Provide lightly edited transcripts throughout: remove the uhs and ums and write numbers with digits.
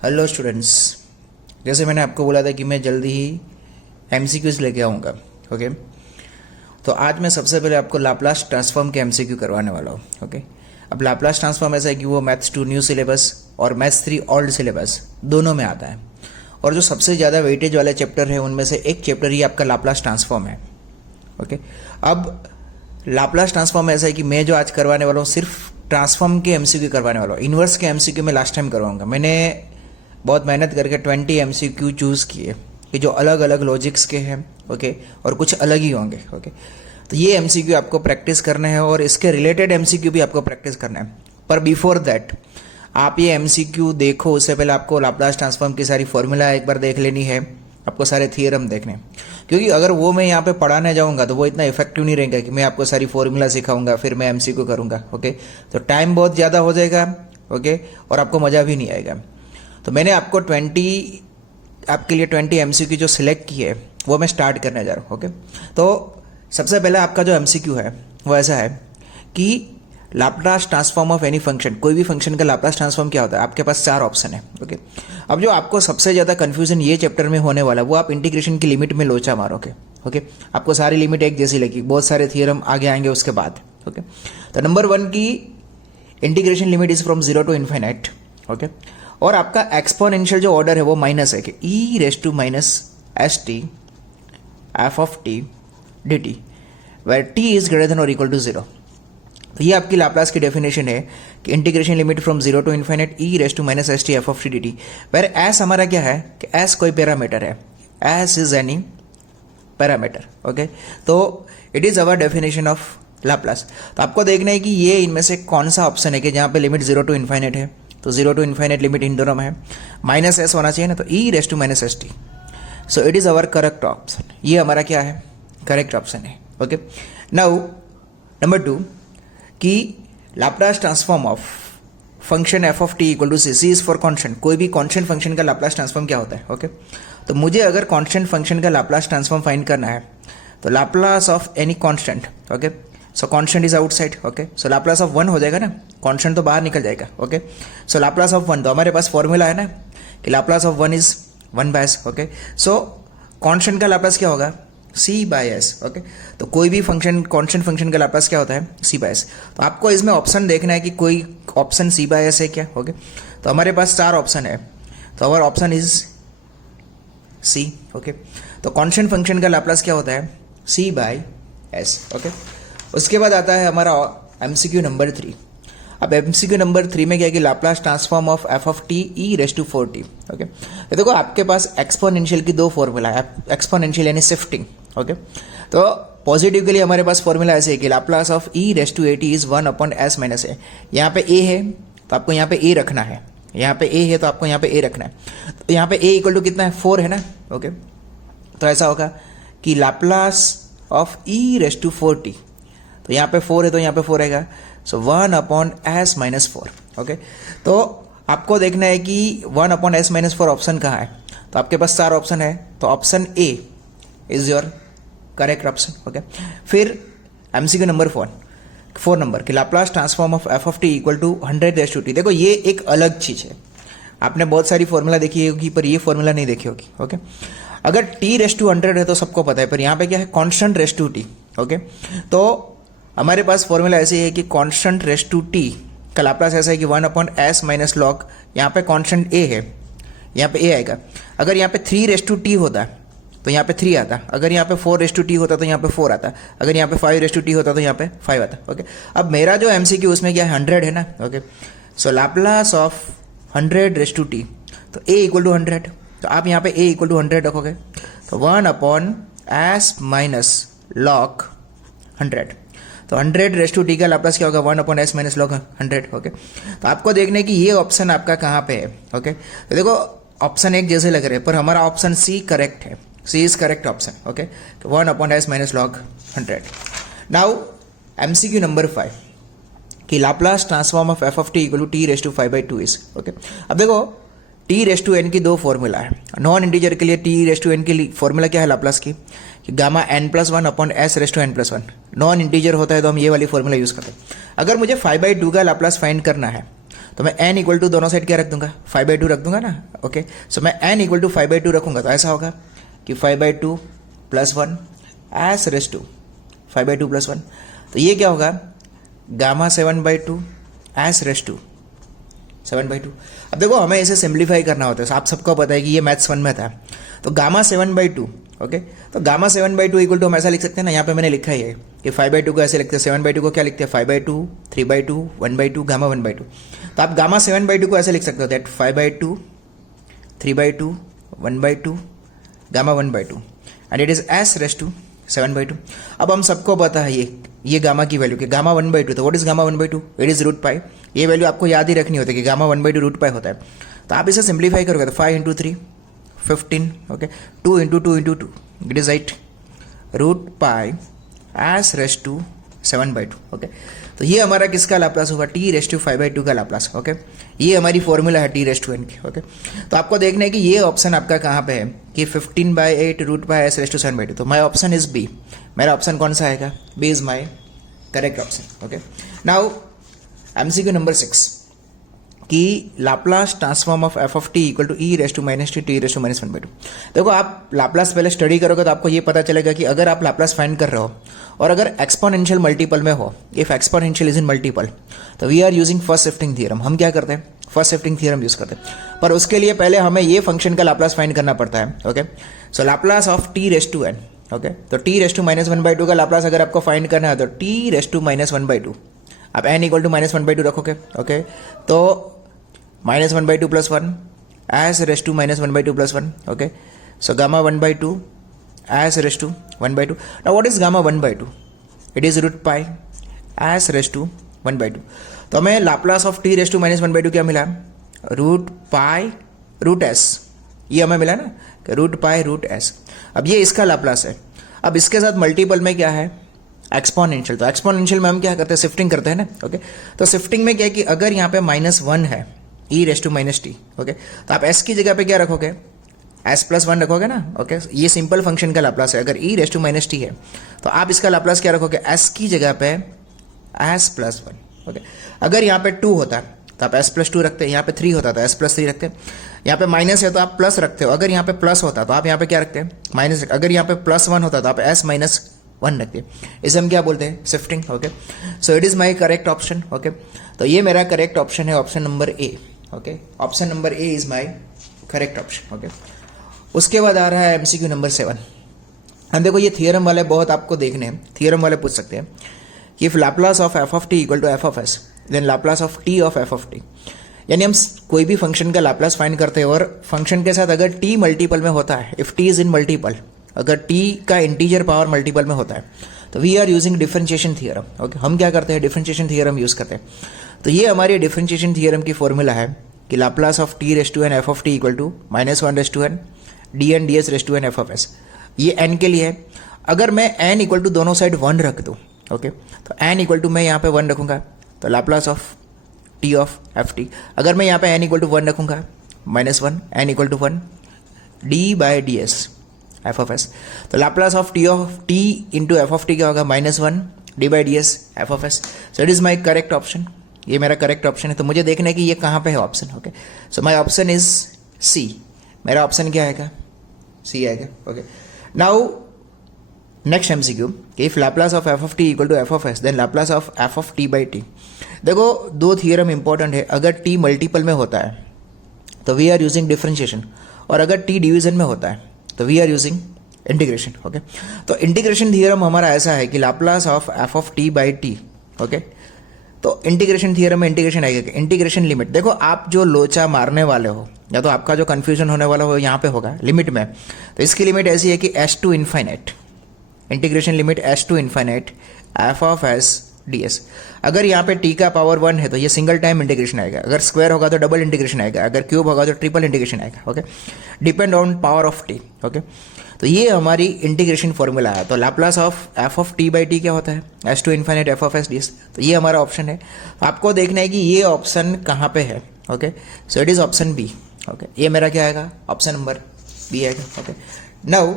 Hello students, जैसे मैंने आपको बोला था कि मैं जल्दी ही एमसीक्यूज लेके आऊँगा। ओके, तो आज मैं सबसे पहले आपको लाप्लास ट्रांसफॉर्म के एमसीक्यू करवाने वाला हूँ। ओके, अब लाप्लास ट्रांसफॉर्म ऐसा है कि वो मैथ्स 2 न्यू सिलेबस और मैथ्स 3 ओल्ड सिलेबस दोनों में आता है, और जो सबसे ज़्यादा वेटेज वाले चैप्टर है उनमें से एक चैप्टर ही आपका लाप्लास ट्रांसफॉर्म है। ओके, अब लाप्लास ट्रांसफॉर्म ऐसा है कि मैं जो आज करवाने वाला हूँ सिर्फ ट्रांसफॉर्म के एमसीक्यू करवाने वाला हूँ। इन्वर्स के एमसीक्यू मैं लास्ट टाइम करवाऊंगा। मैंने बहुत मेहनत करके 20 एमसीक्यू चूज़ किए कि जो अलग अलग लॉजिक्स के हैं। ओके, और कुछ अलग ही होंगे। ओके, तो ये एमसीक्यू आपको प्रैक्टिस करने हैं और इसके रिलेटेड एमसीक्यू भी आपको प्रैक्टिस करना है। पर बिफोर दैट आप ये एमसीक्यू देखो उससे पहले आपको लाप्लास ट्रांसफॉर्म की सारी फॉर्मूला एक बार देख लेनी है, आपको सारे थियरम देखने, क्योंकि अगर वो मैं यहाँ पे पढ़ाने जाऊँगा तो वो इतना इफेक्टिव नहीं रहेगा कि मैं आपको सारी फॉर्मूला सिखाऊंगा फिर मैं एमसीक्यू करूँगा। ओके, तो टाइम बहुत ज़्यादा हो जाएगा। ओके, और आपको मज़ा भी नहीं आएगा। तो मैंने आपको 20 आपके लिए 20 एमसीक्यू जो सिलेक्ट किए है वो मैं स्टार्ट करने जा रहा हूँ। ओके, तो सबसे पहले आपका जो एमसीक्यू है वो ऐसा है कि Laplace transform of any function, कोई भी फंक्शन का लाप्लास ट्रांसफॉर्म क्या होता है। आपके पास 4 ऑप्शन है। ओके, अब जो आपको सबसे ज़्यादा कन्फ्यूजन ये चैप्टर में होने वाला है वो आप इंटीग्रेशन की लिमिट में लोचा मारोगे। ओके, आपको सारी लिमिट एक जैसी लगी, बहुत सारे थियरम आगे आएंगे उसके बाद। ओके, तो नंबर 1 की integration limit is from 0 to infinite. Okay, और आपका एक्सपोनेंशियल जो ऑर्डर है वो माइनस है कि e raise to minus S T F of T D t where t is greater than और इक्वल टू 0। तो ये आपकी लाप्लास की डेफिनेशन है कि integration limit from 0 to infinite e raise to minus S T F of T D t, where s हमारा क्या है कि एस कोई पैरामीटर है, s is any parameter. Okay, तो it is our definition of Laplace. तो आपको देखना है कि ये इनमें से कौन सा ऑप्शन है कि जहाँ पे लिमिट 0 to इन्फिनिट है, तो 0 to इन्फिनिट लिमिट इन दोनों में है, माइनस एस होना चाहिए ना, तो e raise to minus S t. So it is our correct option, ये हमारा क्या है, करेक्ट ऑप्शन है। ओके, नाउ नंबर 2 कि Laplace transform of function f of T equal to c, c is for constant. कोई भी constant function का Laplace transform क्या होता है। ओके, तो मुझे अगर कॉन्स्टेंट फंक्शन का लाप्लास ट्रांसफॉर्म फाइंड करना है तो Laplace of any constant. Okay, so constant is outside. Okay, so Laplace of 1 हो जाएगा ना, कॉन्स्टेंट तो बाहर निकल जाएगा। ओके, सो लाप्लास ऑफ 1, तो हमारे पास फॉर्मूला है ना कि Laplace of 1 is 1/s। Okay, so constant का लाप्लास क्या होगा, c/s। ओके, तो कोई भी फंक्शन कॉन्स्टेंट फंक्शन का लाप्लास क्या होता है, c/s। तो आपको इसमें ऑप्शन देखना है कि कोई ऑप्शन c/s है क्या। ओके, तो हमारे पास 4 ऑप्शन है, तो our option is c। Okay, तो कॉन्स्टेंट फंक्शन का लाप्लास क्या होता है, c/s। ओके, उसके बाद आता है हमारा एमसीक्यू नंबर 3। अब एमसीक्यू नंबर 3 में क्या है कि Laplace transform of F of T E raise to 4t। Okay, तो देखो आपके पास एक्सपोनेंशियल की 2 फॉर्मूला है, एक्सपोनेंशियल यानी शिफ्टिंग। ओके, तो पॉजिटिव के लिए हमारे पास फॉर्मूला ऐसे है कि Laplace of E raise to a t is 1/s minus a. यहाँ पे ए है तो आपको यहाँ पे ए रखना है, यहाँ पे ए है तो आपको यहाँ पे ए रखना है। तो यहाँ पे ए इक्वल टू कितना है, 4 है ना। ओके, तो ऐसा होगा कि Laplace of E raise to 4t, तो यहाँ पे 4 है तो यहाँ पे 4 रहेगा, सो 1/s माइनस 4। ओके, तो आपको देखना है कि 1/s माइनस 4 ऑप्शन कहाँ है। तो आपके पास 4 ऑप्शन है, तो option A is your correct option. Okay, फिर एमसीक्यू नंबर 4 नंबर कि Laplace transform of F of T equal to 100 raise to T. देखो ये एक अलग चीज़ है, आपने बहुत सारी फॉर्मूला देखी होगी पर ये फॉर्मूला नहीं देखी होगी। ओके, अगर टी रेस टू 100 है तो सबको पता है, पर यहाँ पे क्या है, constant raise to T. Okay, तो हमारे पास फॉर्मूला ऐसे है कि कॉन्स्टेंट रेस टू टी का लाप्लास ऐसा है कि 1/s माइनस लॉग, यहाँ पे कॉन्स्टेंट ए है, यहाँ पे ए आएगा। अगर यहाँ पे 3 रेस टू टी होता तो यहाँ पे 3 आता, अगर यहाँ पे 4 रेस टू टी होता तो यहाँ पे 4 आता, अगर यहाँ पे 5 रेस टू टी होता तो यहाँ पे 5 आता। ओके, अब मेरा जो एमसीक्यू उसमें क्या है, 100 है ना। Okay, so Laplace of 100 raise to T, तो ए इक्वल टू 100, तो आप यहाँ पे ए इक्वल टू 100 रखोगे, तो 1/s माइनस लॉग 100, तो 100 रेस टू टी का लाप्लास क्या होगा, 1/s माइनस लॉग 100। ओके, तो आपको देखना है कि ये ऑप्शन आपका कहाँ पे है। ओके, तो देखो ऑप्शन एक जैसे लग रहे हैं पर हमारा ऑप्शन सी करेक्ट है, c is correct option. Okay, 1/s minus log 100। Now MCQ number 5 कि Laplace transform of F of T equal to t raise to 5/2 is. Okay, अब देखो टी रेस टू एन की 2 formula है। Non integer के लिए T raise to N की formula क्या है लाप्लास की, gamma n+1/s raise to n+1। Non integer होता है तो हम ये वाली फॉर्मूला यूज़ करते हैं। अगर मुझे 5/2 का लाप्लास फाइंड करना है तो मैं n इक्वल टू दोनों साइड क्या रख दूंगा, 5/2 रख दूंगा ना। ओके, सो मैं n इक्वल टू 5/2 रखूंगा तो ऐसा होगा कि 5/2 plus 1 S raise to 5/2 plus 1, तो ये क्या होगा गामा 7/2 एस रेस टू 7/2। अब देखो हमें इसे सिंप्लीफाई करना होता है, आप सबको पता है कि ये मैथ्स 1 में था, तो गामा 7/2। ओके, तो गामा 7/2 इक्वल टू हम ऐसा लिख सकते हैं ना, यहाँ पे मैंने लिखा ही है कि 5/2 को ऐसे लिखते हैं, 7/2 को क्या लिखते हैं 5/2, 3/2, 1/2, गामा 1/2। तो आप गामा 7/2 को ऐसे लिख सकते हो that 5/2, 3/2, 1/2, gamma 1/2 and it is S raise to 7/2। अब हम सबको पता है ये गामा की वैल्यू कि गामा 1/2, तो what is gamma 1/2, it is root pi. ये वैल्यू आपको याद ही रखनी होती है कि गामा 1/2 रूट पाई होता है। तो आप इसे सिंप्लीफाई करोगे तो 5 × 3 15, okay, 2 × 2 × 2 it is 8 root pi S raise to 7/2। Okay, तो ये हमारा किसका लाप्लास होगा, टी रेस टू 5/2 का लाप्लास। ओके, ये हमारी फॉर्मूला है टी रेस टू एन की। ओके, तो आपको देखना है कि ये ऑप्शन आपका कहाँ पे है कि 15/8 root pi S raise to 7/2। तो माई ऑप्शन इज बी। मेरा ऑप्शन कौन सा आएगा, B is my correct option. Okay, now MCQ number 6 कि Laplace transform of F of T equal to E raise to minus T raise to minus 1/2। देखो आप Laplace पहले study करोगे तो आपको ये पता चलेगा कि अगर आप लाप्लास फाइंड कर रहे हो और अगर एक्सपोनेंशियल मल्टीपल में हो, if exponential is in multiple, तो we are using first shifting theorem. हम क्या करते हैं, फर्स्ट शिफ्टिंग थ्योरम यूज करते हैं, पर उसके लिए पहले हमें ये फंक्शन का लाप्लास फाइंड करना पड़ता है। Okay, so Laplace of T raise to N. Okay, तो टी रेस टू माइनस 1/2 का लाप्लास अगर आपको फाइंड करना है तो टी रेस टू माइनस 1/2, आप एन इक्वल टू माइनस 1/2 रखोगे। ओके, तो minus 1/2 plus 1 S raise to minus 1/2 plus 1। Okay, so gamma 1/2 S raise to 1/2। Now what is gamma 1/2, it is root pi S raise to 1/2। तो हमें Laplace of T raise to minus 1/2 क्या मिला, root pi root S, ये हमें मिला ना कि root pi root S. अब ये इसका लाप्लास है। अब इसके साथ मल्टीपल में क्या है, एक्सपोनेंशियल। तो एक्सपोनेंशियल में हम क्या करते हैं, शिफ्टिंग करते हैं ना। ओके, तो शिफ्टिंग में क्या है कि अगर यहाँ पे -1 है e raise to minus t, okay, तो आप एस की जगह पे क्या रखोगे, एस प्लस 1 रखोगे ना। ओके, ये सिंपल फंक्शन का लाप्लास है। अगर ई रेस टू माइनस टी है तो आप इसका लाप्लास क्या रखोगे, एस की जगह पे एस प्लस 1। ओके, अगर यहाँ पे 2 होता तो आप एस प्लस 2 रखते हैं, यहाँ पे 3 होता तो एस प्लस 3 रखते हैं, यहाँ पे माइनस है तो आप प्लस रखते हो, अगर यहाँ पे प्लस होता तो आप यहाँ पे क्या रखते हैं, माइनस, अगर यहाँ पे +1 होता तो आप एस माइनस 1 रखते हैं। इसे हम क्या बोलते हैं, shifting. Okay, so it is my correct option. Okay, तो ये मेरा करेक्ट ऑप्शन है, option number A. Okay, option number A is my correct option. Okay, उसके बाद आ रहा है एमसीक्यू नंबर 7। हम देखो ये थियरम वाले बहुत आपको देखने हैं, थियरम वाले पूछ सकते हैं कि if Laplace of F of T equal to F of S then Laplace of T of F of T. यानी हम कोई भी फंक्शन का लाप्लास फाइंड करते हैं और फंक्शन के साथ अगर टी मल्टीपल में होता है, if T is in multiple, अगर टी का इंटीजर पावर मल्टीपल में होता है तो we are using differentiation theorem. Okay, हम क्या करते हैं, डिफरेंशिएशन थियरम यूज करते हैं। तो ये हमारी डिफरेंशिएशन थियरम की फॉर्मूला है कि Laplace of T raise to N F of T equal to -1 raise to N D N D S raise to N F of S. ये एन के लिए है। अगर मैं एन इक्वल टू दोनों साइड 1 रख दूँ, ओके, तो एन इक्वल टू मैं यहाँ पे 1 रखूंगा तो Laplace of T of F T. अगर मैं यहाँ पे एन इक्वल टू 1 रखूंगा -1 n equal to 1 d by d s f of s, तो Laplace of t into f of t क्या होगा, -1 d by d s f of s. So it is my correct option, ये मेरा correct option है। तो मुझे देखना है कि ये कहाँ पे है option. Okay, so my option is C. मेरा ऑप्शन क्या आएगा, सी आएगा। Okay, now next MCQ, if Laplace of F of T equal to F of S then Laplace of F of T by T. देखो 2 theorem important है। अगर T multiple में होता है तो वी आर यूजिंग डिफरेंशिएशन, और अगर T division में होता है तो we are using integration. Okay, तो इंटीग्रेशन थियरम हमारा ऐसा है कि Laplace of F of T by T. Okay, तो इंटीग्रेशन थियरम में इंटीग्रेशन आएगा, इंटीग्रेशन लिमिट। देखो आप जो लोचा मारने वाले हो या तो आपका जो कंफ्यूजन होने वाला हो यहाँ पे होगा लिमिट में, तो इसकी लिमिट ऐसी है कि S to infinite, integration limit S to infinite F of S D S. अगर यहाँ पे टी का पावर 1 है तो ये सिंगल टाइम इंटीग्रेशन आएगा, अगर स्क्वायर होगा तो डबल इंटीग्रेशन आएगा, अगर क्यूब होगा तो ट्रिपल इंटीग्रेशन आएगा। Okay, depend on power of T. Okay, तो ये हमारी इंटीग्रेशन फॉर्मूला है। तो Laplace of F of T by T क्या होता है, S to infinite F of S D S. तो ये हमारा ऑप्शन है। आपको देखना है कि ये ऑप्शन कहाँ पे है। Okay, so it is option B. Okay, ये मेरा क्या आएगा, ऑप्शन नंबर बी आएगा। ओके, नाउ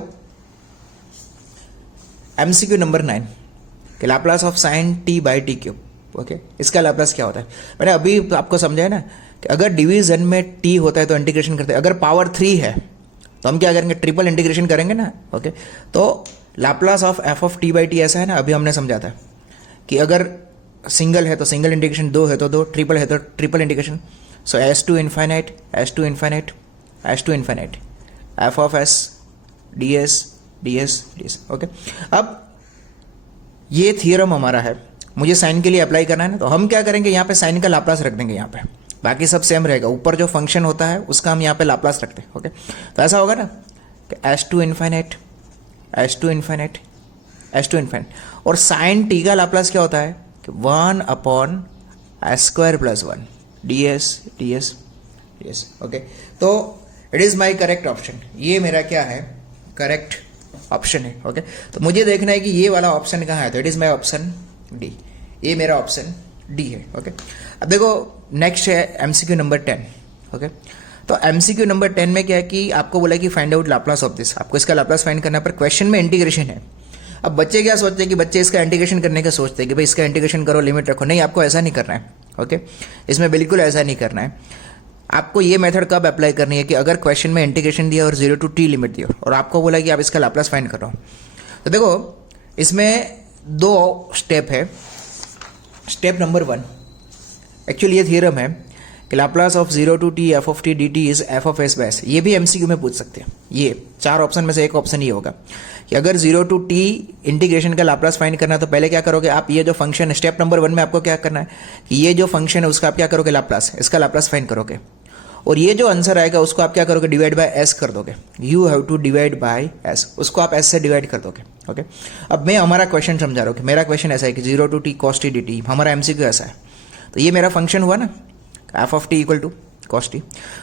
एमसीक्यू नंबर 9 कि Laplace of sine T by T cube. Okay, इसका लाप्लास क्या होता है? मैंने अभी आपको समझाया ना कि अगर डिवीजन में टी होता है तो इंटीग्रेशन करते हैं, अगर पावर 3 है तो हम क्या करेंगे, ट्रिपल इंटीग्रेशन करेंगे ना। ओके, तो Laplace of F of T by T ऐसा है ना, अभी हमने समझा था कि अगर सिंगल है तो सिंगल इंटीग्रेशन, दो है तो दो, ट्रिपल है तो triple integration. So S to infinite, S to infinite, S to infinite, F of S D S D S D S. Okay, अब ये थियरम हमारा है, मुझे साइन के लिए अप्लाई करना है ना, तो हम क्या करेंगे, यहाँ पे साइन का लाप्लास रख देंगे यहाँ पे, बाकी सब सेम रहेगा, ऊपर जो फंक्शन होता है उसका हम यहाँ पे लाप्लास रखते हैं। ओके, तो ऐसा होगा ना कि S to infinite, S to infinite, S to infinite, और साइन टी का लाप्लास क्या होता है कि 1 upon s square plus 1 d S D S D S. Okay, तो it is my correct option, ये मेरा क्या है, करेक्ट ऑप्शन है। ओके, तो मुझे देखना है कि ये वाला ऑप्शन कहाँ है, तो it is my option D, ये मेरा ऑप्शन डी है। ओके, अब देखो नेक्स्ट है एमसीक्यू नंबर 10। ओके, तो एमसीक्यू नंबर 10 में क्या है कि आपको बोला कि find out Laplace of this, आपको इसका लाप्लास फाइंड करना, पर क्वेश्चन में इंटीग्रेशन है। अब बच्चे क्या सोचते हैं कि बच्चे इसका इंटीग्रेशन करने का सोचते हैं कि भाई इसका इंटीग्रेशन करो, लिमिट रखो, नहीं, आपको ऐसा नहीं करना है। ओके, इसमें बिल्कुल ऐसा नहीं करना है। आपको ये मेथड कब अप्लाई करनी है कि अगर क्वेश्चन में इंटीग्रेशन दिया और 0 टू टी लिमिट दिया और आपको बोला कि आप इसका लाप्लास फाइंड करो, तो देखो इसमें दो स्टेप है। स्टेप नंबर 1, एक्चुअली ये थियरम है कि Laplace of 0 to T F of T D T is F of S by S. ये भी एमसीक्यू में पूछ सकते हैं, ये 4 ऑप्शन में से एक ऑप्शन ये होगा कि अगर 0 टू टी इंटीग्रेशन का लाप्लास फाइंड करना है तो पहले क्या करोगे आप, ये जो फंक्शन है, स्टेप नंबर 1 में आपको क्या करना है कि ये जो फंक्शन है उसका आप क्या करोगे, लाप्लास, इसका लाप्लास फाइंड करोगे, और ये जो आंसर आएगा उसको आप क्या करोगे, डिवाइड बाय एस कर दोगे। You have to divide by S, उसको आप एस से डिवाइड कर दोगे। ओके, अब मैं हमारा क्वेश्चन समझा रहा हूँ कि मेरा क्वेश्चन ऐसा है कि 0 to T cos T D T, हमारा एमसीक्यू ऐसा है। तो ये मेरा फंक्शन हुआ ना, F of T equal to cos T.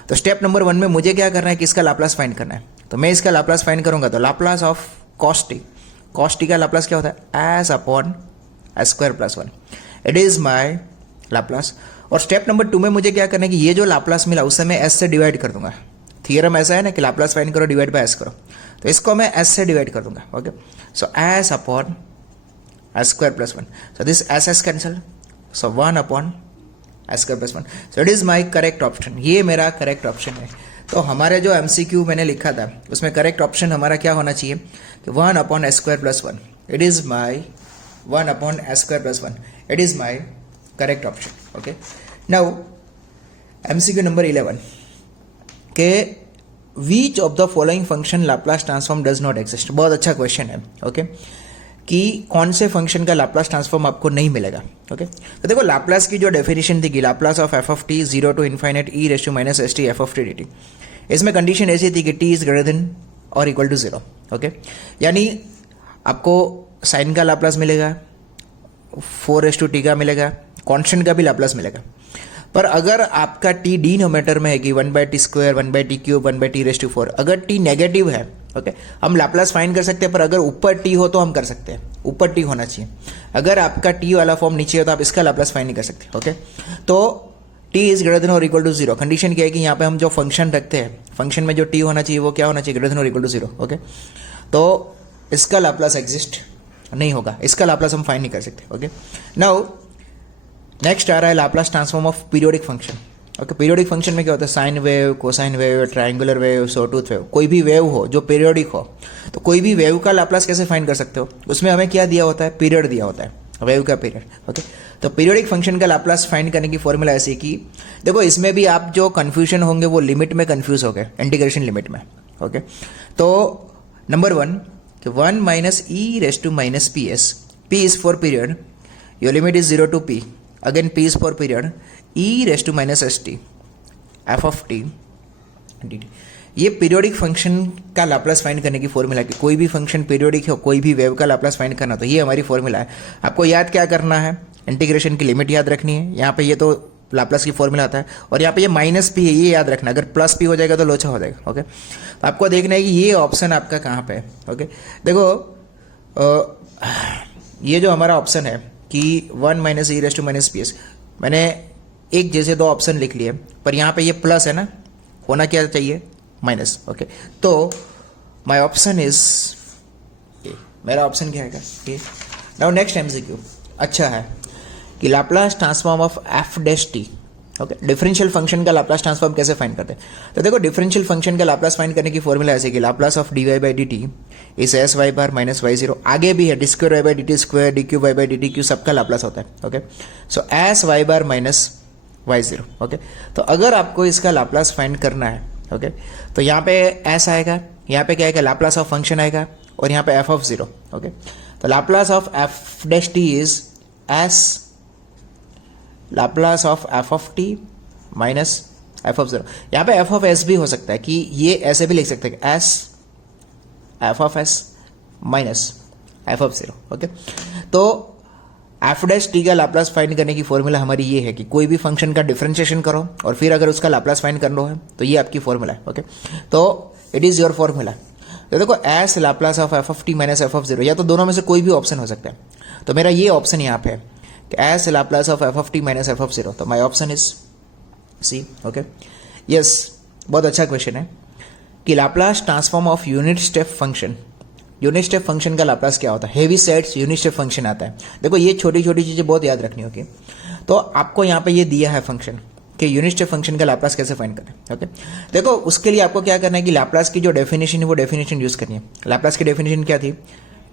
तो स्टेप नंबर 1 में मुझे क्या करना है कि इसका लाप्लास फाइंड करना है, तो मैं इसका लाप्लास फाइंड करूंगा, तो लाप्लास ऑफ कॉस टी का लाप्लास क्या होता है, S upon s square plus 1, it is my Laplace. और स्टेप नंबर 2 में मुझे क्या करना है कि ये जो लाप्लास मिला उससे मैं एस से डिवाइड कर दूंगा। थियरम ऐसा है ना कि लाप्लास फाइंड करो, डिवाइड बाय एस करो, तो इसको मैं एस से डिवाइड कर दूंगा। Okay, so S upon s square plus 1, so this S S cancel, so 1 upon s square plus 1, so it is my correct option, ये मेरा करेक्ट ऑप्शन है। तो हमारे जो एमसीक्यू मैंने लिखा था उसमें करेक्ट ऑप्शन हमारा क्या होना चाहिए कि 1 upon s square plus 1, it is my 1 upon s square plus 1, it is my correct option. Okay, now MCQ number 11 के which of the following function Laplace transform does not exist. बहुत अच्छा question है। Okay, कि कौन से function का Laplace transform आपको नहीं मिलेगा। ओके, तो देखो लाप्लास की जो डेफिनेशन थी कि Laplace of F of T 0 to infinite e raise to minus S T F of T D T, इसमें कंडीशन ऐसी थी कि टी इज ग्रेटर देन और इक्वल टू 0। ओके, यानी आपको साइन का लाप्लास मिलेगा, 4 रेस टू टी का मिलेगा, कांस्टेंट का भी लाप्लास मिलेगा। पर अगर आपका टी डिनोमिनेटर में है कि 1/t square, 1/t cube, 1/t raise to 4, अगर टी नेगेटिव है, ओके, हम लाप्लास फाइंड कर सकते हैं, पर अगर ऊपर टी हो तो हम कर सकते हैं, ऊपर टी होना चाहिए। अगर आपका टी वाला फॉर्म नीचे हो तो आप इसका लाप्लास फाइंड नहीं कर सकते। ओके, तो टी इज ग्रेटर देन और इक्वल टू 0, कंडीशन क्या है कि यहाँ पे हम जो फंक्शन रखते हैं, फंक्शन में जो टी होना चाहिए वो क्या होना चाहिए, ग्रेटर देन और इक्वल टू 0। ओके, तो इसका लाप्लास एग्जिस्ट नहीं होगा, इसका लाप्लास हम फाइंड नहीं कर सकते। ओके, नाउ नेक्स्ट आ रहा है Laplace transform of periodic function. Okay, periodic function में क्या होता है, sine wave, cosine wave, triangular wave, sawtooth wave, कोई भी वेव हो जो पीरियोडिक हो, तो कोई भी वेव का लाप्लास कैसे फाइंड कर सकते हो, उसमें हमें क्या दिया होता है, पीरियड दिया होता है, वेव का पीरियड। ओके, तो पीरियोडिक फंक्शन का लाप्लास फाइंड करने की फॉर्मूला ऐसी कि देखो इसमें भी आप जो कन्फ्यूजन होंगे वो लिमिट में कन्फ्यूज हो गए, इंटीग्रेशन लिमिट में। ओके, तो नंबर 1 कि 1 minus e raise to minus P S, P is for period, your limit is 0 to P, again P is for period, e raise to minus S T F of T D T. ये periodic function का Laplace find करने की formula कि कोई भी function periodic हो, कोई भी वेव का लाप्लास फाइंड करना, तो ये हमारी फॉर्मूला है। आपको याद क्या करना है, इंटीग्रेशन की लिमिट याद रखनी है, यहाँ पे ये तो लाप्लास की फॉर्मूला आता है, और यहाँ पे ये माइनस पी है, ये याद रखना, अगर प्लस पी हो जाएगा तो लोचा हो जाएगा। ओके, तो आपको देखना है कि ये ऑप्शन आपका कहाँ पे है। ओके, देखो ये जो हमारा ऑप्शन है कि 1 minus e raise to minus P S, मैंने एक जैसे दो ऑप्शन लिख लिए, पर यहाँ पे ये प्लस है ना, होना क्या चाहिए, माइनस। ओके, तो माय ऑप्शन इज ए, मेरा ऑप्शन क्या है, ए। नाउ नेक्स्ट एमसीक्यू अच्छा है कि Laplace transform of F dash T, okay, differential function का लाप्लास ट्रांसफॉर्म कैसे फाइंड करते हैं? तो देखो डिफरेंशियल फंक्शन का लाप्लास फाइंड करने की फॉर्मूला ऐसे कि Laplace of D Y by D T is S Y bar minus Y zero, आगे भी है D square Y by D T square, D cube Y by D T cube, सबका Laplace होता है, okay. So S Y bar minus Y zero, okay. तो अगर आपको इसका लाप्लास फाइंड करना है, ओके, तो यहाँ पे एस आएगा, यहाँ पे क्या आएगा, लाप्लास ऑफ फंक्शन आएगा, और यहाँ पे एफ ऑफ जीरो, ओके। तो Laplace of F dash T is S Laplace of F of T minus f of zero. यहाँ पे एफ ऑफ एस भी हो सकता है कि ये ऐसे भी लिख सकते हैं, S f of S minus f of zero, okay. तो एफ डैश टी का लाप्लास फाइंड करने की फॉर्मूला हमारी ये है कि कोई भी फंक्शन का डिफरेंशिएशन करो और फिर अगर उसका लाप्लास फाइंड करना है तो ये आपकी फॉर्मूला है, ओके। तो इट इज योर फॉर्मूला। तो देखो S Laplace of F of T minus f of zero, या तो दोनों में से कोई भी ऑप्शन हो सकता है। तो मेरा ये ऑप्शन यहाँ पे है कि s Laplace of F of T minus f of zero, तो my option is c, okay. Yes, बहुत अच्छा क्वेश्चन है कि Laplace transform of unit step function, unit step function का लाप्लास क्या होता है? Heaviside's unit step function आता है। देखो ये छोटी छोटी चीजें बहुत याद रखनी होगी। तो आपको यहाँ पे ये दिया है फंक्शन कि यूनिट स्टेप फंक्शन का लाप्लास कैसे फाइंड करें, ओके। देखो उसके लिए आपको क्या करना है कि लाप्लास की जो डेफिनेशन है वो डेफिनेशन यूज करनी है। लाप्लास की डेफिनेशन क्या थी?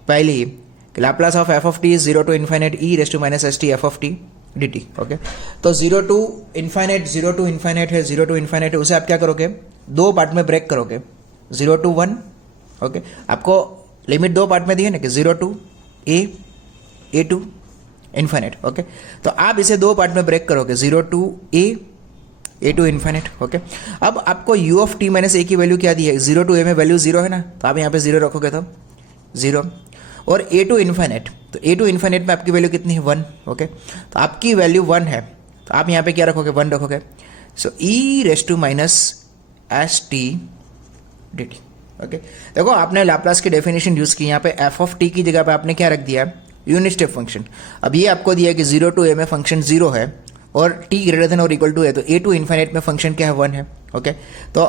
पहली Laplace of F of T is zero to infinite e raise to minus S T F of T D T, okay. तो जीरो टू इन्फाइनाइट है, जीरो टू इन्फाइनाइट है, उसे आप क्या करोगे? दो पार्ट में ब्रेक करोगे, जीरो टू वन, ओके। आपको लिमिट दो पार्ट में दी है ना कि zero to A to infinite, okay. तो आप इसे दो पार्ट में ब्रेक करोगे, zero to A to infinite, okay. अब आपको U of T minus A की वैल्यू क्या दी है? जीरो टू ए में वैल्यू जीरो है ना, तो आप यहाँ पे जीरो रखोगे तो जीरो, और ए टू इन्फाइनाइट, तो ए टू इन्फाइनाइट में आपकी वैल्यू कितनी है? One, okay. तो आपकी वैल्यू वन है, तो आप यहाँ पे क्या रखोगे? वन रखोगे। So e raise to minus S t D T, okay. देखो आपने लाप्लास की डेफिनेशन यूज की, यहाँ पे एफ ऑफ टी की जगह पे आपने क्या रख दिया? Unit step function. अब ये आपको दिया कि जीरो टू ए में फंक्शन जीरो है और टी ग्रेटर देन और इक्वल टू है, तो ए टू इन्फाइनाइट में फंक्शन क्या है? वन है, ओके। तो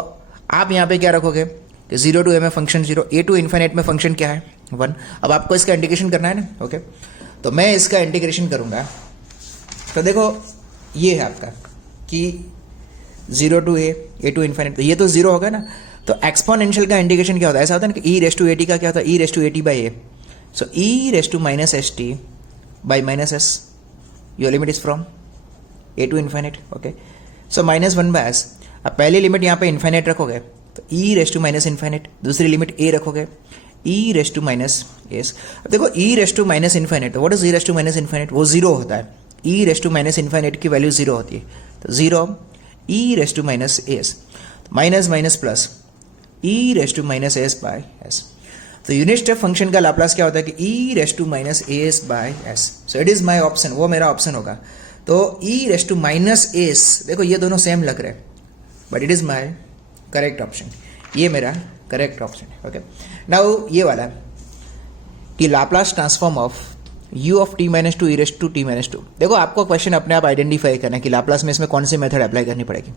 आप यहाँ पे क्या रखोगे कि जीरो टू ए में function zero, A to infinite में फंक्शन क्या है? वन। अब आपको इसका इंटीग्रेशन करना है ना, ओके। तो मैं इसका इंटीग्रेशन करूंगा। तो देखो ये है आपका कि zero to A to infinite, तो ये तो जीरो होगा ना। तो एक्सपोनेंशियल का इंटीग्रेशन क्या होता है? ऐसा होता है ना कि e raise to a t का क्या होता है? E raise to a t by a. So e raise to minus S t by minus s, your limit is from a to infinite, okay. So minus one by s. अब पहली limit यहाँ पे infinite रखोगे तो e raise to minus infinite, दूसरी limit a रखोगे e raise to minus s. अब देखो e raise to minus infinite, what is e raise to minus infinite? वो जीरो होता है। E raise to minus infinite की वैल्यू जीरो होती है, तो zero e raise to minus s, minus minus plus e raise to minus s by s. तो unit step function का Laplace क्या होता है कि e raise to minus s by s. So it is my option, वो मेरा option होगा। तो e raise to minus S, देखो ये दोनों सेम लग रहे हैं, but it is my correct option, ये मेरा करेक्ट ऑप्शन है, ओके। नाउ ये वाला कि Laplace transform of u of T minus two E raise to T minus two. देखो आपको क्वेश्चन अपने आप आइडेंटिफाई करना है कि लाप्लास में इसमें कौन सी मेथड अप्लाई करनी पड़ेगी।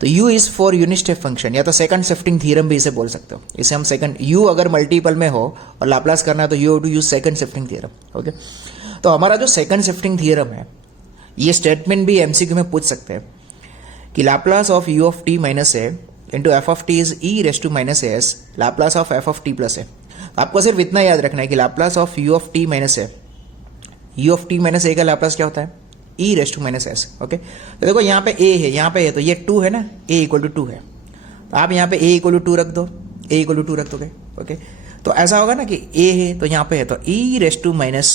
तो u is for unit step function, या तो सेकंड शिफ्टिंग थ्योरम भी इसे बोल सकते हो। इसे हम सेकंड, u अगर मल्टीपल में हो और लाप्लास करना है तो you have to use second shifting theorem, okay. तो हमारा जो सेकंड शिफ्टिंग थ्योरम है, ये स्टेटमेंट भी एमसीक्यू में पूछ सकते हैं कि Laplace of u of T minus a into f of T is e raise to minus s Laplace of F of t plus a. आपको सिर्फ इतना याद रखना है कि Laplace of u of T minus a, u of T minus a का Laplace क्या होता है? E raise to minus s, okay. तो देखो यहाँ पे a है, यहाँ पे है, तो ये 2 है ना, a इक्वल टू 2 है, तो आप यहाँ पे a इक्वल टू 2 रख दो, a इक्वल टू 2 रख दोगे, ओके। तो ऐसा होगा ना कि a है तो यहाँ पे है, तो e raise to minus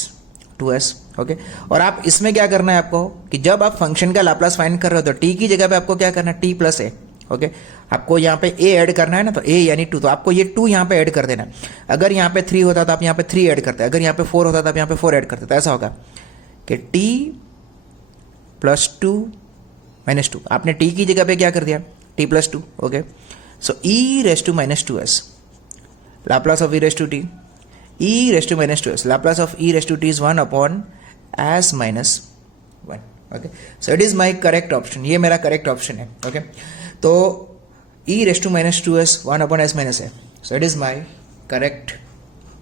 2s, okay. और आप इसमें क्या करना है आपको कि जब आप फंक्शन का लाप्लास फाइंड कर रहे हो तो t की जगह पे आपको क्या करना है? t प्लस ए, ओके। आपको यहाँ पे a ऐड करना है ना, तो a यानी 2, तो आपको ये 2 यहाँ पे ऐड कर देना। अगर यहाँ पे 3 होता तो आप यहाँ पे 3 ऐड करते, अगर यहाँ पे 4 होता तो आप यहाँ पे 4 ऐड करते। तो ऐसा होगा कि t प्लस 2 माइनस 2, आपने t की जगह पे क्या कर दिया? t plus 2, okay. So e raise to minus 2s Laplace of e raise to t, e raise to minus 2s Laplace of e raise to t is 1 upon s minus 1, okay. So it is my correct option, ये मेरा correct option है, okay. तो e raise to minus 2s 1 upon s minus है, so it is my correct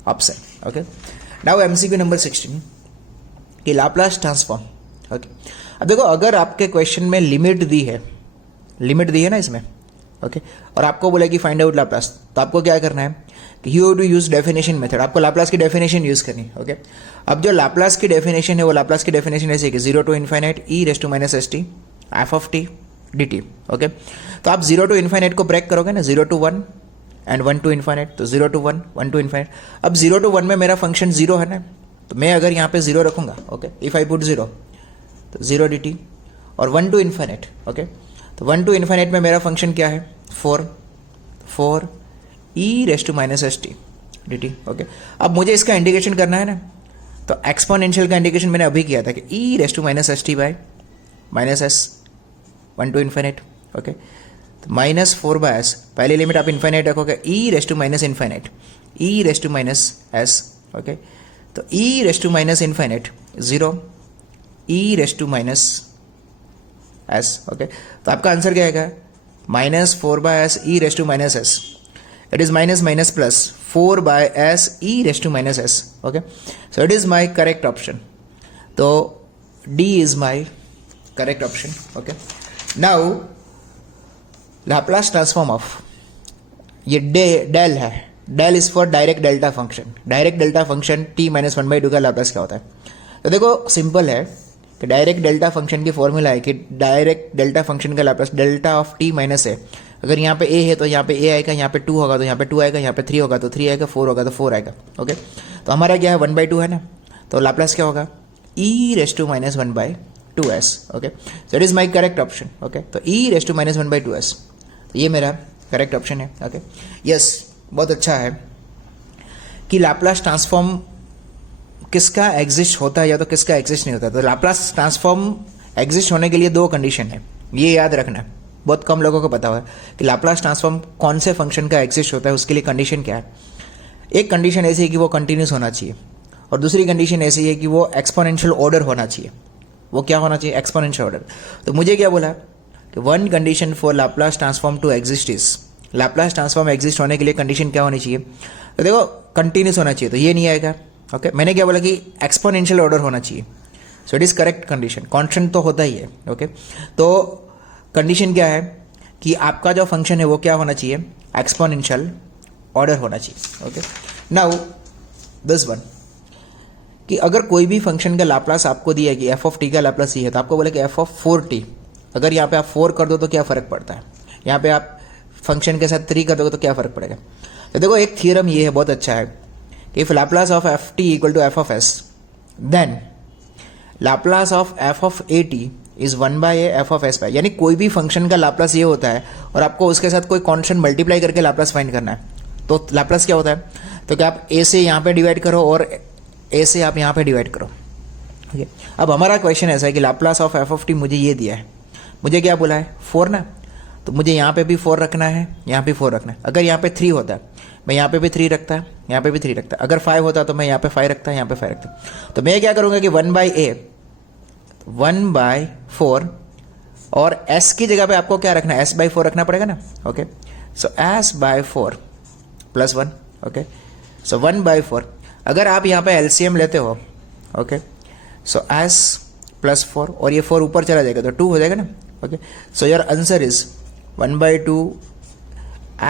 option, okay. Now MCQ number 16 कि Laplace transform okay, अब देखो अगर आपके क्वेश्चन में लिमिट दी है ना इसमें, ओके, और आपको बोले कि फाइंड आउट लाप्लास, तो आपको क्या करना है कि you have to use definition method, आपको लाप्लास की डेफिनेशन यूज करनी है। ओके, अब जो लाप्लास की डेफिनेशन है वो लाप्लास की डेफिनेशन ऐसे है कि 0 to infinite e raise to minus S T F of T D T. Okay, तो आप 0 to इन्फाइनाइट को ब्रेक करोगे ना, 0 to 1 एंड 1 to इन्फाइनाइट, तो 0 to 1 1 to इन्फाइनाइट। अब 0 to 1 में मेरा फंक्शन 0 है ना, तो मैं अगर यहाँ पे 0 रखूंगा, ओके, इफ आई पुट 0 तो 0 डी टी, और 1 to इन्फाइनाइट, ओके, तो 1 to इन्फाइनाइट में मेरा फंक्शन क्या है 4 e raise to minus S t D T. Okay, अब मुझे इसका इंडिकेशन करना है ना, तो एक्सपोनेंशियल का इंडिकेशन मैंने अभी किया था कि e raise to minus S t by minus s 1 to infinite. Okay, तो माइनस 4 बाय एस, पहली लिमिट आप इन्फाइनाइट रखोगे, e raise to minus infinite, e raise to minus s. Okay, तो e raise to minus infinite 0, e raise to minus s. Okay, तो आपका answer क्या आएगा minus 4 by s e raise to minus s, it is minus minus plus 4 by s e raise to minus s. Okay, so it is my correct option, तो d is my correct option. Okay, now Laplace transform of ये del है, del is for direct delta function, direct delta function t minus 1/2 का Laplace क्या होता है। तो देखो simple है कि डायरेक्ट डेल्टा फंक्शन की फॉर्मूला है कि डायरेक्ट डेल्टा फंक्शन का Laplace delta of t minus है, अगर यहाँ पे a है तो यहाँ पे a आएगा, यहाँ पे 2 होगा तो यहाँ पे 2 आएगा, यहाँ पे 3 होगा तो 3 आएगा, 4 होगा तो 4 आएगा। ओके, तो हमारा क्या है 1/2 है ना, तो लाप्लास क्या होगा e raise to minus 1/2s। Okay, so it is my correct option. Okay, तो e raise to minus 1/2s, तो ये मेरा करेक्ट ऑप्शन है। ओके, यस, बहुत अच्छा है कि लाप्लास ट्रांसफॉर्म किसका एग्जिस्ट होता है या तो किसका एग्जिस्ट नहीं होता। तो लाप्लास ट्रांसफॉर्म एग्जिस्ट होने के लिए 2 कंडीशन है, ये याद रखना है, बहुत कम लोगों को पता हुआ है कि लाप्लास ट्रांसफॉर्म कौन से फंक्शन का एग्जिस्ट होता है, उसके लिए कंडीशन क्या है। एक कंडीशन ऐसी है कि वो कंटिन्यूस होना चाहिए, और दूसरी कंडीशन ऐसी है कि वो एक्सपोनेंशियल ऑर्डर होना चाहिए। वो क्या होना चाहिए, एक्सपोनेंशियल ऑर्डर। तो मुझे क्या बोला कि one condition for Laplace transform to exist is, Laplace transform exist होने के लिए कंडीशन क्या होनी चाहिए, तो देखो कंटिन्यूस होना चाहिए, तो ये नहीं आएगा। ओके, मैंने क्या बोला कि एक्सपोनेंशियल ऑर्डर होना चाहिए, सो it is correct condition, constant तो होता ही है। ओके, तो कंडीशन क्या है कि आपका जो फंक्शन है वो क्या होना चाहिए, एक्सपोनेंशियल ऑर्डर होना चाहिए। ओके, नाउ दिस वन कि अगर कोई भी फंक्शन का लाप्लास आपको दिया है कि एफ ऑफ टी का लाप्लास ये है, तो आपको बोले कि एफ ऑफ 4t, अगर यहाँ पे आप 4 कर दो तो क्या फ़र्क पड़ता है, यहाँ पे आप फंक्शन के साथ 3 कर दोगे तो क्या फ़र्क पड़ेगा। तो देखो एक थियरम ये है, बहुत अच्छा है कि if Laplace of F T equal to F of S, then Laplace of F of A T is 1/a F of S by, यानी कोई भी फंक्शन का लाप्लास ये होता है और आपको उसके साथ कोई कॉन्स्टेंट मल्टीप्लाई करके लाप्लास फाइंड करना है, तो लाप्लास क्या होता है, तो क्या आप a से यहाँ पे डिवाइड करो और a से आप यहाँ पे डिवाइड करो। ओके, अब हमारा क्वेश्चन ऐसा है कि Laplace of F of T मुझे ये दिया है, मुझे क्या बोला है 4 ना, तो मुझे यहाँ पे भी 4 रखना है, यहाँ पे 4 रखना है। अगर यहाँ पे 3 होता है मैं यहाँ पे भी 3 रखता है, यहाँ पे भी 3 रखता है। अगर 5 होता तो मैं यहाँ पे 5 रखता है, यहाँ पे 5 रखता है। तो मैं क्या करूँगा कि 1/a 1/4 और s की जगह पे आपको क्या रखना है, s/4 रखना पड़ेगा ना। ओके, सो s/4 प्लस 1। ओके, सो 1/4, अगर आप यहाँ पे एलसीएम लेते हो, ओके, सो s प्लस 4 और ये 4 ऊपर चला जाएगा तो 2 हो जाएगा ना। Okay, so your answer is 1/2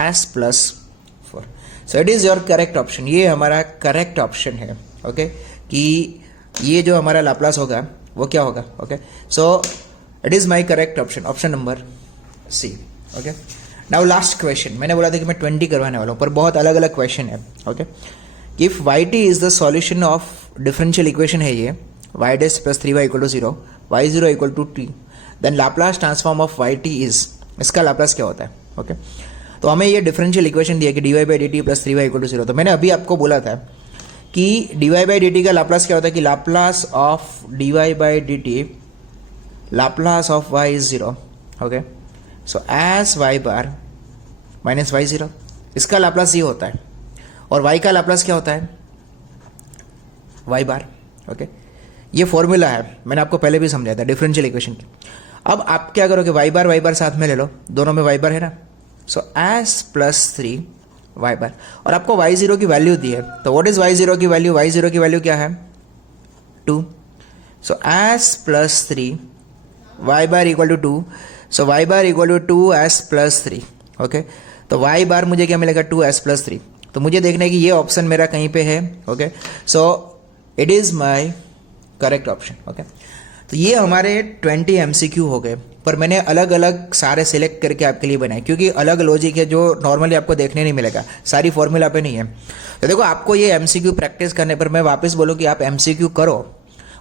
s plus 4, so it is your correct option. ये हमारा करेक्ट ऑप्शन है। ओके, कि ये जो हमारा लाप्लास होगा वो क्या होगा। Okay, so it is my correct option, option number C. Okay, now last question, मैंने बोला था कि मैं 20 करवाने वाला हूँ, पर बहुत अलग अलग क्वेश्चन है। Okay, if Y T is the solution of differential equation है ये y dash plus 3y equal to 0, y0 equal to t, then Laplace transform of Y T is, इसका लाप्लास क्या होता है। ओके, तो हमें ये डिफरेंशियल इक्वेशन दिया कि dy/dt plus 3y equal to 0, तो मैंने अभी आपको बोला था कि dy/dt का लाप्लास क्या होता है कि Laplace of dy/dt Laplace of y is 0। Okay, so S y bar minus y0, इसका लाप्लास ये होता है, और y का लाप्लास क्या होता है y बार। ओके, ये फॉर्मूला है, मैंने आपको पहले भी समझाया था डिफरेंशियल इक्वेशन की। अब आप क्या करोगे, y बार साथ में ले लो, दोनों में y बार है ना, सो s प्लस 3 y बार, और आपको y0 की वैल्यू दी है, तो व्हाट इज y0 की वैल्यू, y0 की वैल्यू क्या है 2, so S plus 3 Y bar equal to 2, so Y bar equal to 2s plus 3, okay. तो वाई बार मुझे क्या मिलेगा 2s प्लस 3। तो मुझे देखना है कि ये ऑप्शन मेरा कहीं पे है, okay. So it is my correct option, okay. तो ये हमारे 20 MCQ हो गए, पर मैंने अलग अलग सारे सिलेक्ट करके आपके लिए बनाए, क्योंकि अलग लॉजिक है जो नॉर्मली आपको देखने नहीं मिलेगा, सारी फॉर्मूला पे नहीं है। तो देखो, आपको ये MCQ प्रैक्टिस करने पर मैं वापस बोलूँ कि आप MCQ करो,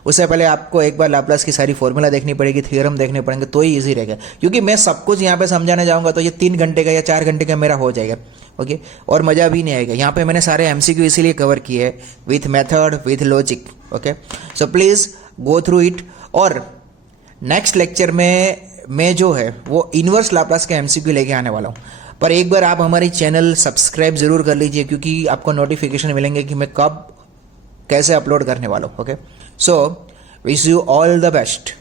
उससे पहले आपको एक बार लाप्लास की सारी फॉर्मूला देखनी पड़ेगी, थ्योरम देखने पड़ेंगे, तो ही इजी रहेगा। क्योंकि मैं सब कुछ यहाँ पे समझाने जाऊँगा तो ये 3 घंटे का या 4 घंटे का मेरा हो जाएगा, ओके। और मज़ा भी नहीं आएगा। यहाँ पे मैंने सारे MCQ इसीलिए कवर किए हैं, with method, with logic, okay. So please go through it. और नेक्स्ट लेक्चर में मैं जो है वो इन्वर्स लाप्लास का MCQ लेके आने वाला हूँ। पर एक बार आप हमारी चैनल सब्सक्राइब जरूर कर लीजिए, क्योंकि आपको नोटिफिकेशन मिलेंगे कि मैं कब कैसे अपलोड करने वाला हूँ, okay. So wish you all the best.